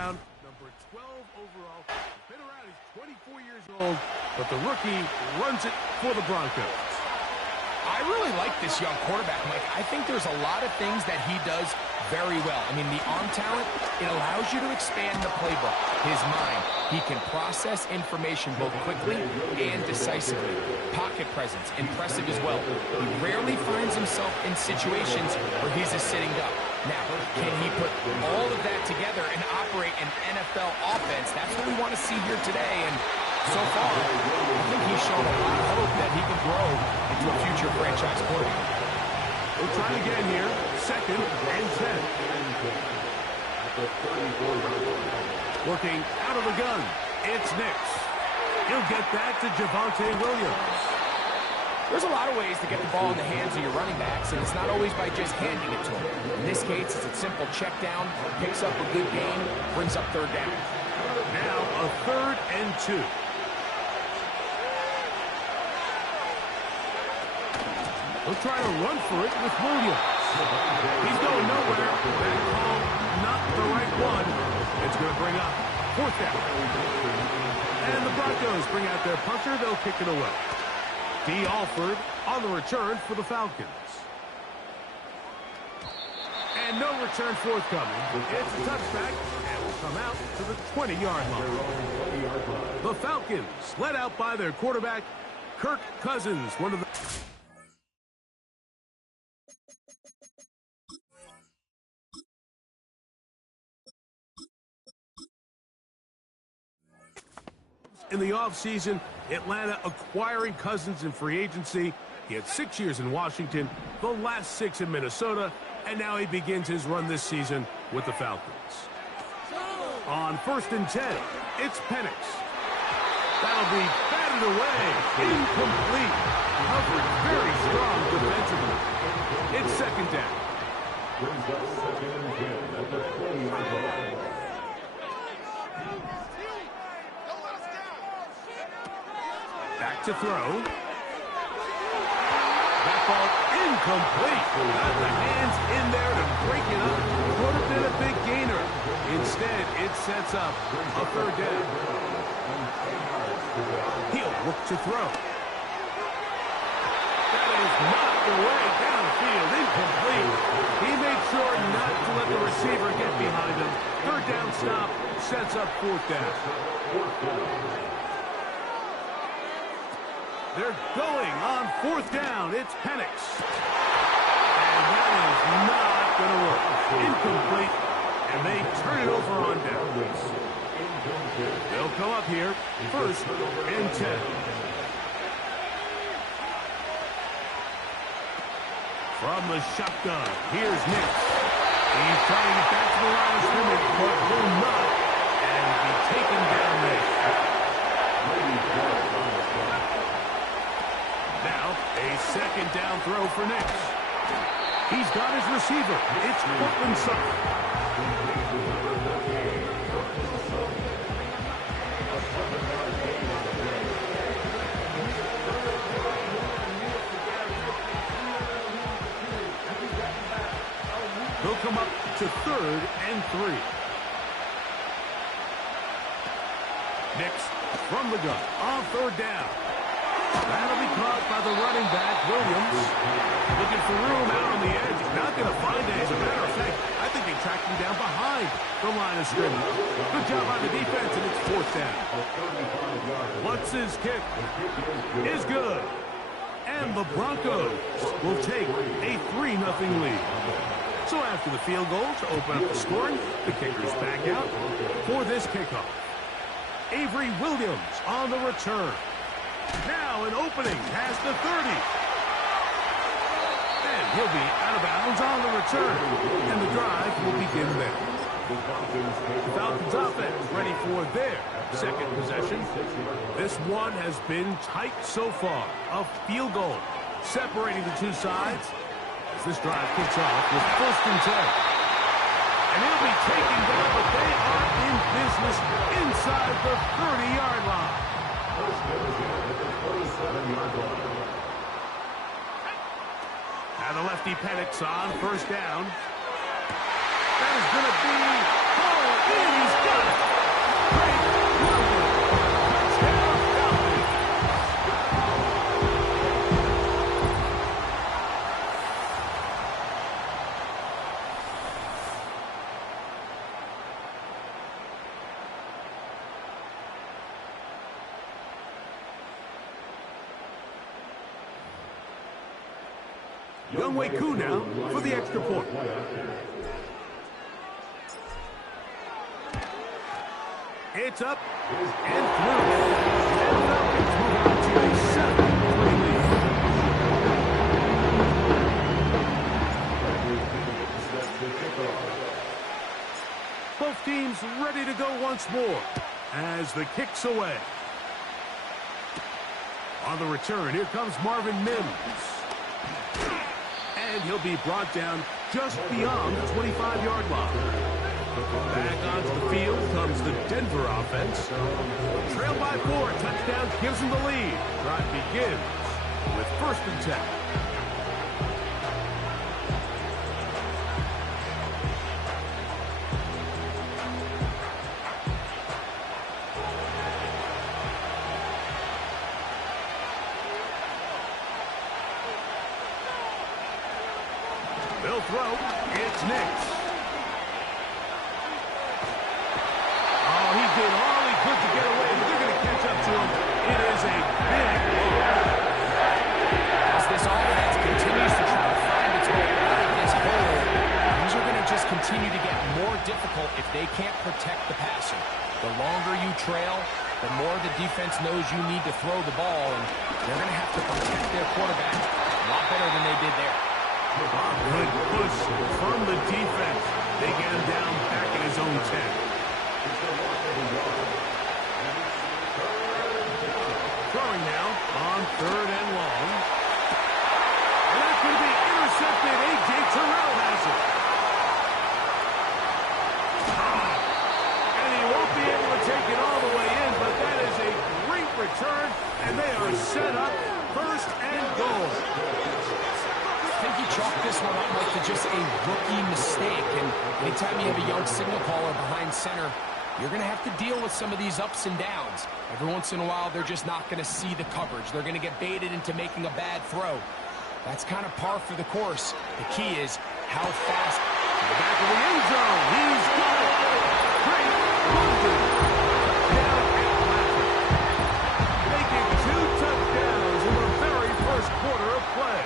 round. Number 12 overall. He's been around. He's 24 years old, but the rookie runs it for the Broncos. I really like this young quarterback, Mike. I think there's a lot of things that he does very well. I mean, the arm talent, it allows you to expand the playbook. His mind, he can process information both quickly and decisively. Pocket presence, impressive as well. He rarely finds himself in situations where he's a sitting duck. Now, can he put all of that together and operate an NFL offense? That's what we want to see here today. And so far, I think he's shown a lot of hope that he can grow into a future franchise quarterback. We'll try again here. 2nd and 10. Working out of the gun. It's Nix. He'll get that to Javonte Williams. There's a lot of ways to get the ball in the hands of your running backs, and it's not always by just handing it to them. In this case, it's a simple check down, picks up a good gain, brings up 3rd down. Now a 3rd and 2. He'll try to run for it with Williams. He's going nowhere. That call, not the right one. It's going to bring up 4th down. And the Broncos bring out their punter. They'll kick it away. D. Alford on the return for the Falcons. And no return forthcoming. It's a touchback, and will come out to the 20-yard line. The Falcons, led out by their quarterback, Kirk Cousins, one of the... In the offseason, Atlanta acquiring Cousins in free agency. He had 6 years in Washington, the last 6 in Minnesota, and now he begins his run this season with the Falcons. On 1st and 10, it's Penix. That'll be batted away. Incomplete. Covered very strong defensively. It's 2nd down. Back to throw. That ball incomplete. Got the hands in there to break it up. Would have been a big gainer. Instead, it sets up a 3rd down. He'll look to throw. That is knocked away downfield. Incomplete. He made sure not to let the receiver get behind him. 3rd down stop sets up 4th down. They're going on 4th down. It's Penix. And that is not going to work. Incomplete. And they turn it over on downs. They'll come up here. 1st and 10. From the shotgun, here's Nix. He's trying to get back to the line of scrimmage, but will not. And be taken down there. Now, a 2nd down throw for Nix. He's got his receiver. It's Courtland Sutton. They'll come up to 3rd and 3. Nix from the gun on 3rd down. That'll be caught by the running back, Williams. Looking for room out on the edge. He's not going to find it. As a matter of fact, I think they tracked him down behind the line of scrimmage. Good job by the defense, and it's 4th down. What's his kick? Is good. And the Broncos will take a 3-0 lead. So after the field goal to open up the scoring, the kicker's back out for this kickoff. Avery Williams on the return. Now an opening past the 30. And he'll be out of bounds on the return. And the drive will begin there. The Falcons offense ready for their 2nd possession. This one has been tight so far. A field goal separating the two sides. As this drive kicks off with 1st and 10. And he'll be taken down, but they are in business inside the 30-yard line. Now the lefty Penix on 1st down. That is going to be... Oh, he's got Younghoe Koo now for the extra point. It's up and through. And the Falcons move on to a 7-3 lead. Both teams ready to go once more as the kick's away. On the return, here comes Marvin Mims. And he'll be brought down just beyond the 25-yard line. Back onto the field comes the Denver offense. Trailed by 4, touchdown gives them the lead. Drive begins with 1st and 10. They'll throw. It's Nix. Oh, he did all he could to get away, but they're going to catch up to him. It is a big blow. As this offense continues to try to find its way out of this hole, things are going to just continue to get more difficult if they can't protect the passer. The longer you trail, the more the defense knows you need to throw the ball, and they're going to have to protect their quarterback a lot better than they did there. Good push from the defense. They get him down back in his own 10. Throwing now on 3rd and long. And that's going to be intercepted. A.J. Terrell has it. And he won't be able to take it all the way in, but that is a great return, and they are set up 1st and goal. I think he chalked this one up like to just a rookie mistake. And anytime you have a young signal caller behind center, you're going to have to deal with some of these ups and downs. Every once in a while, they're just not going to see the coverage. They're going to get baited into making a bad throw. That's kind of par for the course. The key is how fast. To the back of the end zone. He's got it. Great. London. Down at Latin. Making 2 touchdowns in the very first quarter of play.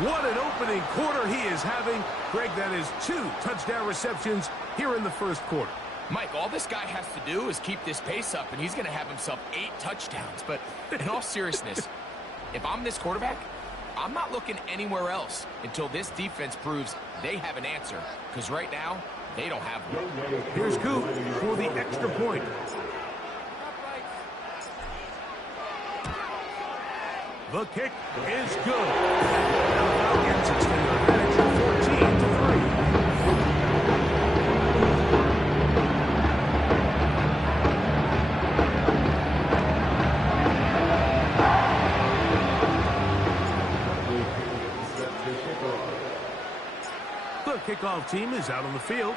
What an opening quarter he is having. Greg, that is 2 touchdown receptions here in the first quarter. Mike, all this guy has to do is keep this pace up, and he's going to have himself 8 touchdowns. But in all seriousness, if I'm this quarterback, I'm not looking anywhere else until this defense proves they have an answer. Because right now, they don't have one. Here's Koo for the extra point. The kick is good. And the Falcons extend their advantage 14-3. The kickoff team is out on the field,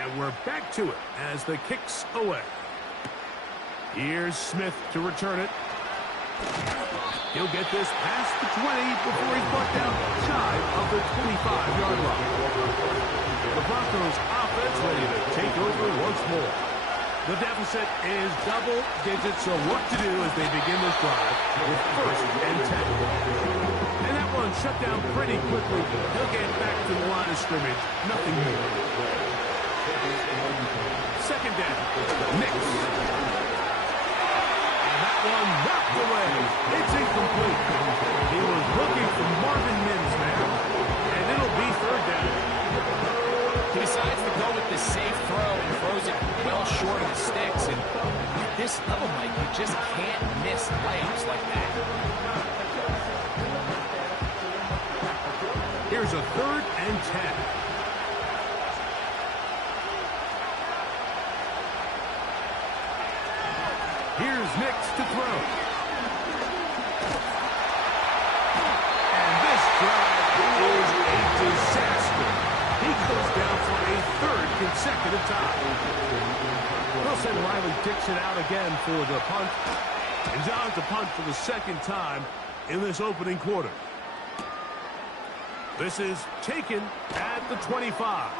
and we're back to it as the kick's away. Here's Smith to return it. He'll get this past the 20 before he's brought down shy of the 25-yard line. The Broncos offense ready to take over once more. The deficit is double digits, so what to do as they begin this drive with 1st and 10. And that one shut down pretty quickly. He'll get back to the line of scrimmage. Nothing more. 2nd down. Nix. That one knocked away. It's incomplete. He was looking for Marvin Mims there, and it'll be 3rd down. He decides to go with the safe throw and throws it well short of the sticks. And at this level, Mike, you just can't miss layups like that. Here's a 3rd and 10. Here's Nix to throw. And this drive is a disaster. He goes down for a 3rd consecutive time. Wilson Riley dicks it out again for the punt. And John to punt for the 2nd time in this opening quarter. This is taken at the 25.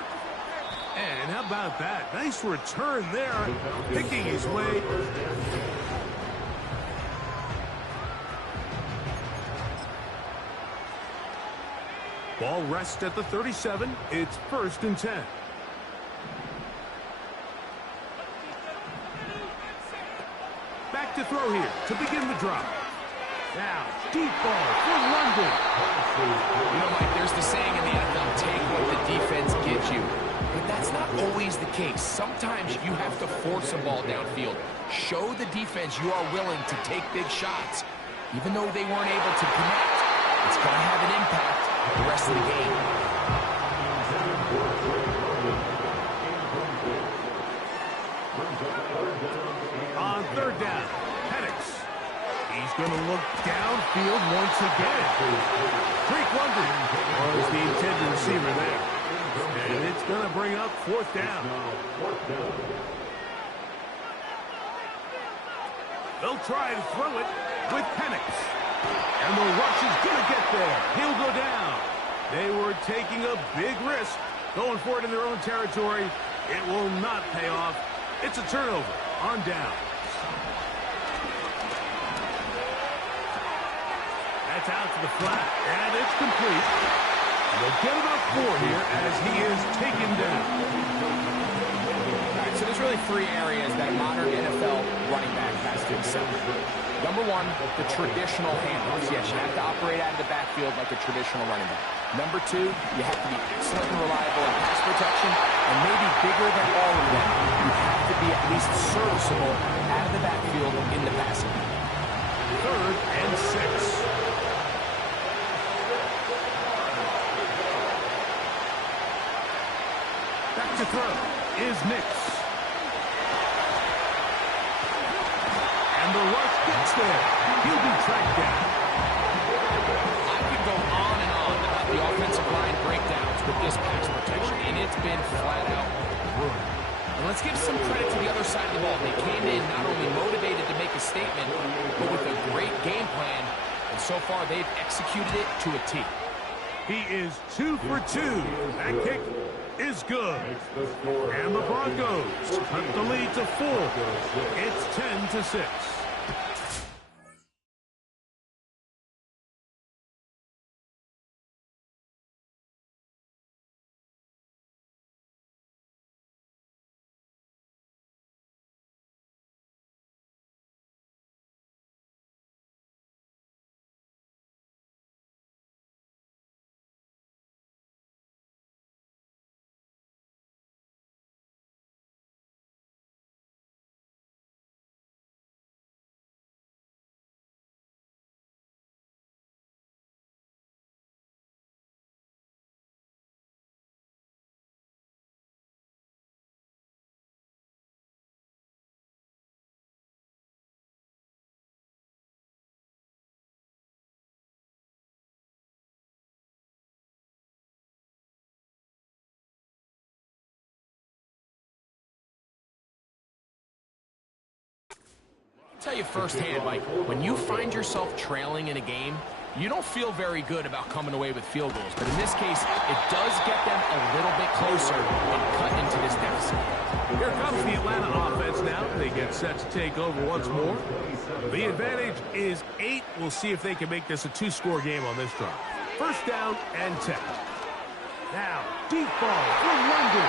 And how about that? Nice return there, picking his way. Ball rests at the 37. It's 1st and 10. Back to throw here to begin the drive. Now, deep ball for London. You know, Mike, there's the saying in the NFL, take what the defense gives you. But that's not always the case. Sometimes you have to force a ball downfield. Show the defense you are willing to take big shots. Even though they weren't able to connect, it's going to have an impact the rest of the game. On 3rd down, Penix. He's going to look downfield once again. Drake London was the intended receiver there. And it's going to bring up 4th down. They'll try and throw it with Penix. And the rush is going to get there. He'll go down. They were taking a big risk, going for it in their own territory. It will not pay off. It's a turnover on down. That's out to the flat, and it's complete. They'll get about 4 here as he is taken down. All right, so there's really 3 areas that a modern NFL running back has to excel. Number 1, the traditional handoffs. Yes, you have to operate out of the backfield like a traditional running back. Number 2, you have to be excellent and reliable in pass protection, and maybe bigger than all of them, you have to be at least serviceable out of the backfield in the passing game. 3rd and 6. Back to throw is Nix. And the rush gets there. He'll be tracked down. I could go on and on about the offensive line breakdowns with this pass protection, and it's been flat out brutal. And let's give some credit to the other side of the ball. They came in not only motivated to make a statement, but with a great game plan, and so far they've executed it to a T. He is 2 for 2. That kick is good. And the Broncos cut the lead to 4. It's 10-6. I'll tell you firsthand, Mike, when you find yourself trailing in a game, you don't feel very good about coming away with field goals. But in this case, it does get them a little bit closer and cut into this deficit. Here comes the Atlanta offense now. They get set to take over once more. The advantage is 8. We'll see if they can make this a 2-score game on this drive. 1st down and 10. Now, deep ball for London.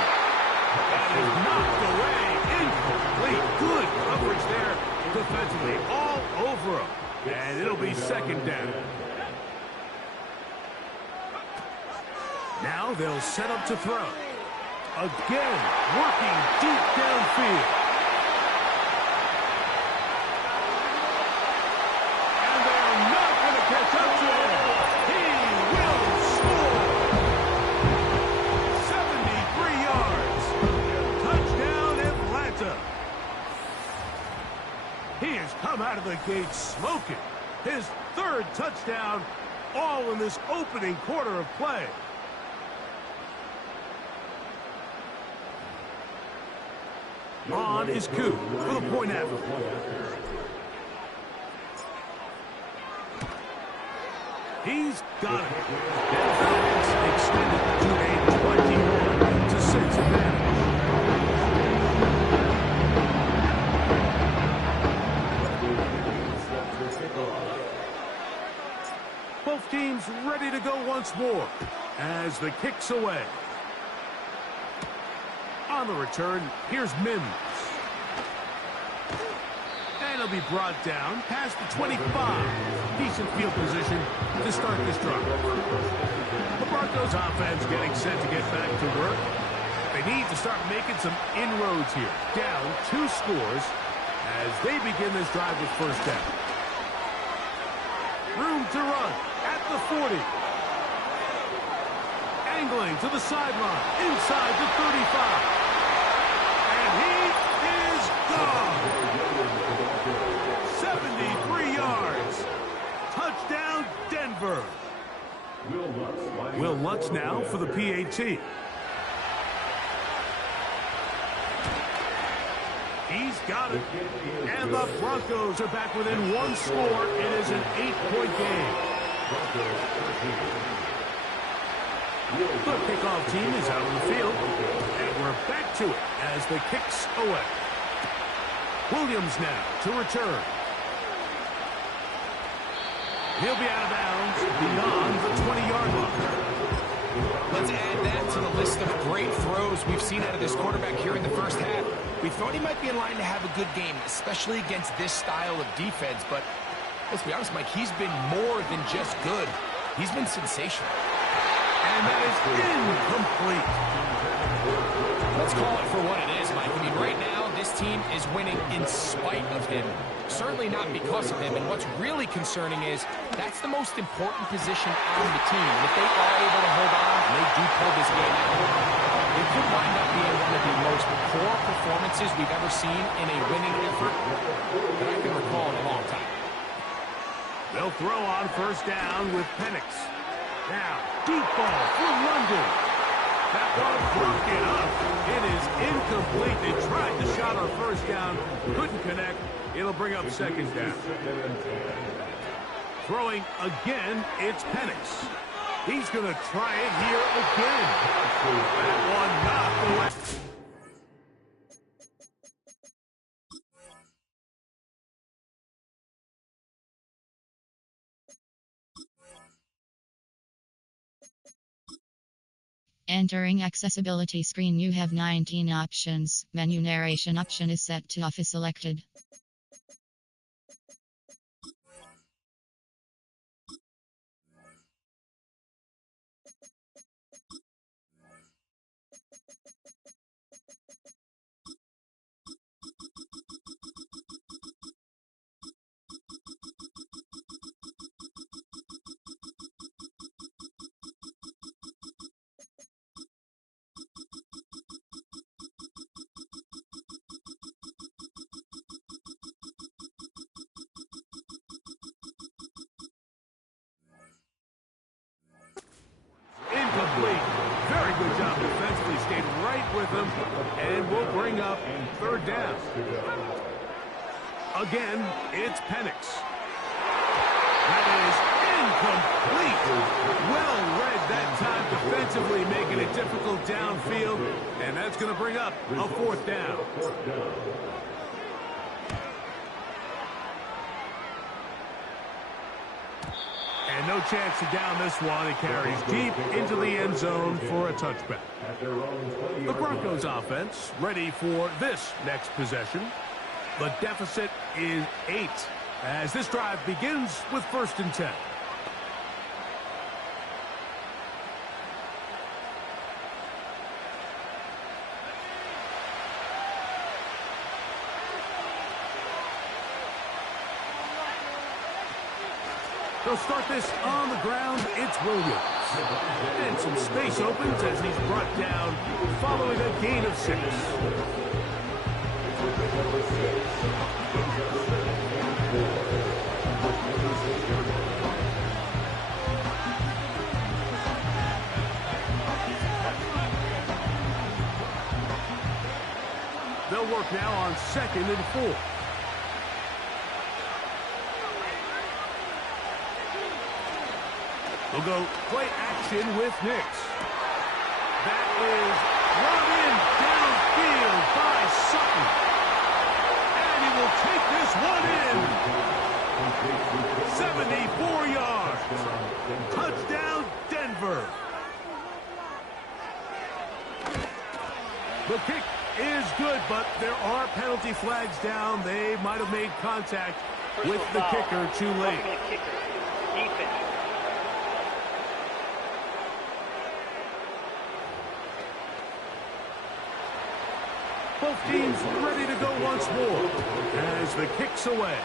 That is knocked away. Incomplete. Good coverage there defensively. All over him. And it'll be 2nd down. Now they'll set up to throw. Again, working deep downfield. And they're not going to catch up to him. He will score. 73 yards. Touchdown, Atlanta. He has come out of the gate smoking. His 3rd touchdown, all in this opening quarter of play. On is Koo for the point after. He's got it. And Falcons extended to a 21-6 advantage. Both teams ready to go once more. as the kick's away. On the return, here's Mims. And he'll be brought down past the 25. Decent field position to start this drive. The Broncos offense getting set to get back to work. They need to start making some inroads here. Down 2 scores as they begin this drive with first down. Room to run at the 40. Angling to the sideline, inside the 35. And he is gone. 73 yards. Touchdown, Denver. Will Lutz now for the PAT. He's got it. And the Broncos are back within 1 score. It is an 8-point game. The kickoff team is out on the field. And we're back to it as the kick's away. Williams now to return. He'll be out of bounds beyond the 20-yard line. Let's add that to the list of great throws we've seen out of this quarterback here in the first half. We thought he might be in line to have a good game, especially against this style of defense. But let's be honest, Mike, he's been more than just good. He's been sensational. And that is incomplete. Let's call it for what it is, Mike. I mean, right now, this team is winning in spite of him. Certainly not because of him. And what's really concerning is that's the most important position on the team. And if they are able to hold on and they do pull this game out, it could wind up being one of the most poor performances we've ever seen in a winning effort that I can recall in a long time. They'll throw on first down with Penix. Now, deep ball for London. That one broken up. It is incomplete. They tried the shot on first down. Couldn't connect. It'll bring up second down. Throwing again, it's Penix. He's going to try it here again. That one knocked away. Entering accessibility screen, you have 19 options. Menu narration option is set to off is selected. Incomplete. Very good job defensively. Stayed right with them. And we'll bring up third down. Again, it's Penix. That is incomplete. Well read that time defensively, making it difficult downfield. And that's going to bring up a fourth down. And no chance to down this one. It carries deep into the end zone for a touchback. The Broncos offense ready for this next possession. The deficit is 8 as this drive begins with 1st and 10. They'll start this on the ground. It's Williams. And some space opens as he's brought down following a gain of 6. They'll work now on 2nd and 4. They'll go play action with Nix. That is run in downfield by Sutton. And he will take this one in. 74 yards. Touchdown, Denver. but there are penalty flags down. They might have made contact with the kicker too late. Both teams ready to go once more as the kick's away.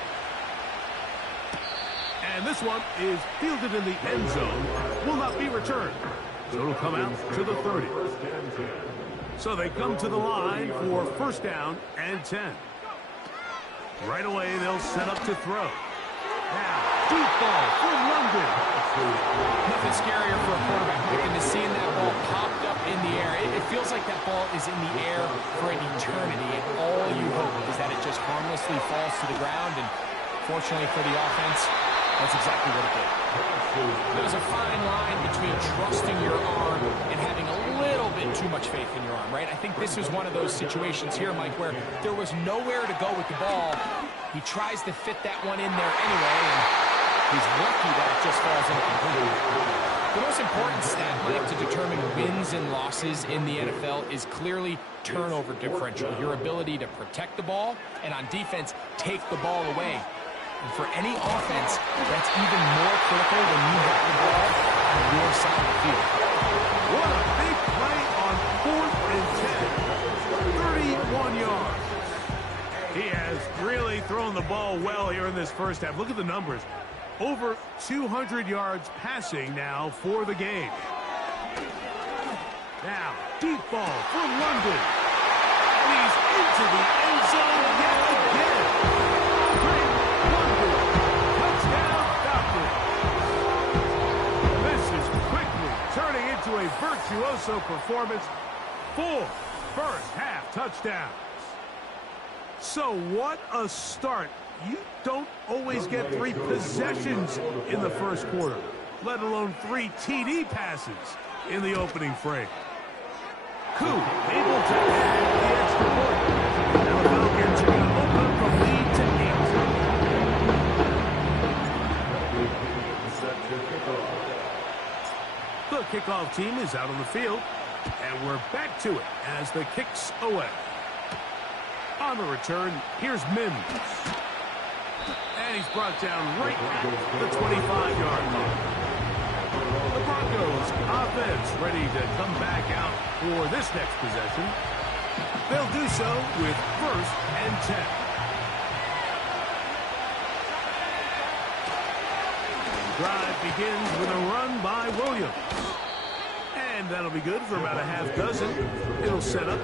And this one is fielded in the end zone. Will not be returned. So it'll come out to the 30. So they come to the line for first down and 10. Right away, they'll set up to throw. Now, deep ball for London. Nothing scarier for a quarterback than to seeing that ball popped up in the air. It feels like that ball is in the air for an eternity, and all you hope is that it just harmlessly falls to the ground, and fortunately for the offense, that's exactly what it did. There's a fine line between trusting your arm and having a little bit too much faith in your arm, right? I think this was one of those situations here, Mike, where there was nowhere to go with the ball. He tries to fit that one in there anyway, and he's lucky that it just falls incomplete. The most important stat, Mike, to determine wins and losses in the NFL is clearly turnover differential, your ability to protect the ball, and on defense, take the ball away. And for any offense, that's even more critical when you have the ball on your side of the field. What a big play on 4th and 10. 31 yards. He has really thrown the ball well here in this first half. Look at the numbers. Over 200 yards passing now for the game. Now, deep ball for London. And he's into the end zone yet again. Great London. Touchdown Falcons. This is quickly turning into a virtuoso performance. 4 first-half touchdowns. So what a start. You don't always get 3 possessions in the first quarter, let alone 3 TD passes in the opening frame. Koo able to add the extra point. Now the Falcons are going to open up the lead to 8. The kickoff team is out on the field, and we're back to it as the kick's away. On the return, here's Mims. And he's brought down right at the 25-yard line. The Broncos offense ready to come back out for this next possession. They'll do so with first and 10. The drive begins with a run by Williams. And that'll be good for about a half dozen. It'll set up